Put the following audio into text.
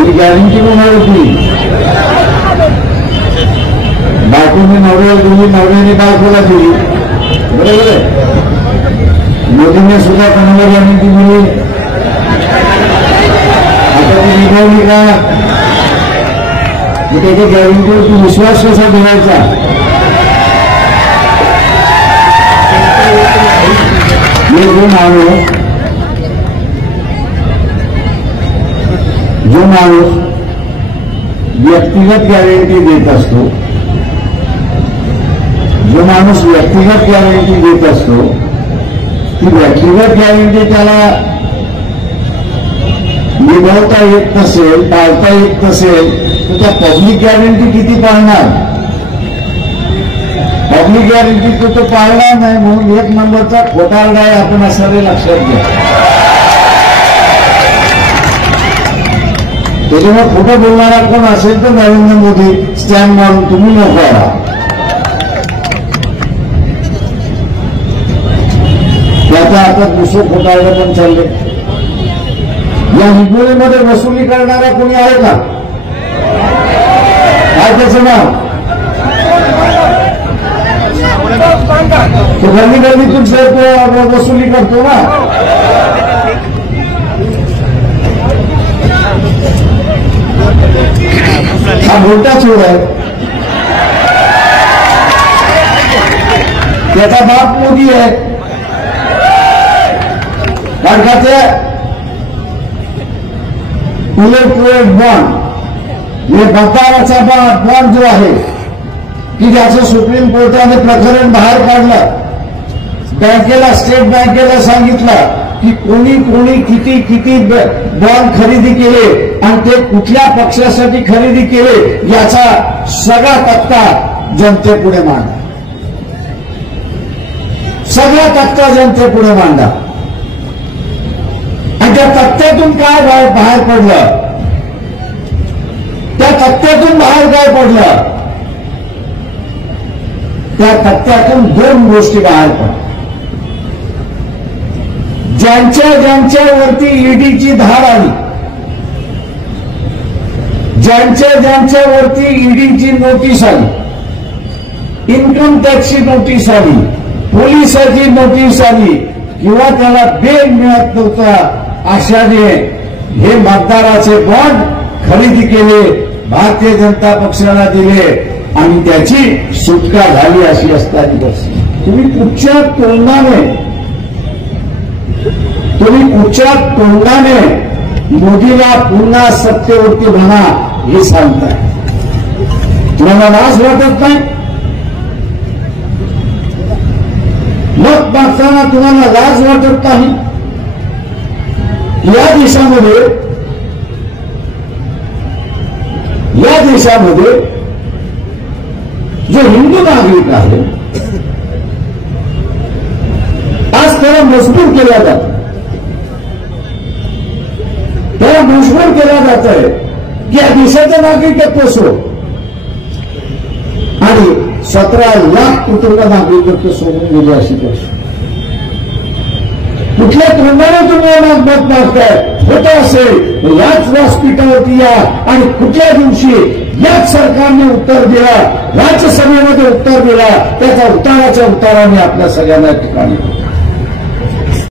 ही guarantee कोणाला होती? बायकोने नवऱ्याला दिली, नवऱ्याने बायकोला दिली, बरोबर आहे. मोदीने सुद्धा कोणाला गॅरंटी दिली? आता ती निभावली का? त्याच्या गॅरंटीवर तू विश्वास कसा ठेवायचा? जो माणूस व्यक्तिगत गॅरंटी देत असतो, जो माणूस व्यक्तिगत गॅरंटी देत असतो, ती व्यक्तिगत गॅरंटी त्याला निभावता येत नसेल, पाळता येत नसेल, तर त्या पब्लिक गॅरंटी किती पाळणार? पब्लिक गॅरंटी तो पाळणार नाही, म्हणून एक नंबरचा खोटारडा आहे आपण असावे लक्षात घ्या. त्याच्यामुळे खोटं बोलणारा कोण असेल तर नरेंद्र मोदी स्टॅम्प मारून तुम्ही मोकळा राहा. त्याच्या हातात दुसरं खोटारडं पण चालले. या हिंगोलीमध्ये वसुली करणारा कोणी आहे का? काय त्याचं नाव? तो गल्लीतून वसुली करतो ना. हा मोठा चोर आहे. त्याचा बाप मोदी आहे. कारण का ते इलेक्ट्रोनिक बॉन्ड, हे मतदाराचा बॉन्ड जो आहे की ज्याचं सुप्रीम कोर्टाने प्रकरण बाहेर काढलं, बँकेला, स्टेट बँकेला सांगितलं की कोणी कोणी किती किती बॉन्ड खरेदी केले आणि ते कुठल्या पक्षासाठी खरेदी केले याचा सगळा तक्ता जनतेपुढे मांडा. सगळा तक्ता जनतेपुढे मांडा. आणि त्या तक्त्यातून काय बाहेर पडलं? त्या तक्त्यातून बाहेर काय पडलं? त्या तक्त्यातून दोन गोष्टी बाहेर पडल्या. ज्यांच्यावरती ईडीची धाड आली, ज्यांच्यावरती ईडीची नोटीस आली, इन्कम टॅक्सची नोटीस आली, पोलिसाची नोटीस आली, किंवा त्याला बेल मिळत नव्हता, अशाने हे मतदाराचे बॉन्ड खरेदी केले, भारतीय जनता पक्षाला दिले आणि त्याची सुटका झाली. अशी असताना तुम्ही कुठच्या तोंडाने मोदीला पुन्हा सत्तेवरती म्हणा हे सांगताय? तुम्हाला लाज वाटत नाही? मत मागताना तुम्हाला लाज वाटत नाही? या देशामध्ये जो हिंदू नागरिक आहे आज त्याला मजबूर केला जातो. त्याला मजबूर केला जात आहे की या देशाचं नागरिकत्व सोड, आणि 17 लाख कुटुंब नागरिकत्व सोडून गेले. अशी गोष्ट कुठल्या तोंडाने तुम्ही मत मागताय? होत असेल याच व्यासपीठावरती या आणि कुठल्या दिवशी याच सरकारने उत्तर दिला, राज्यसभेमध्ये उत्तर दिला, त्याचा उत्तराने आपल्या सगळ्यांना ठिकाणी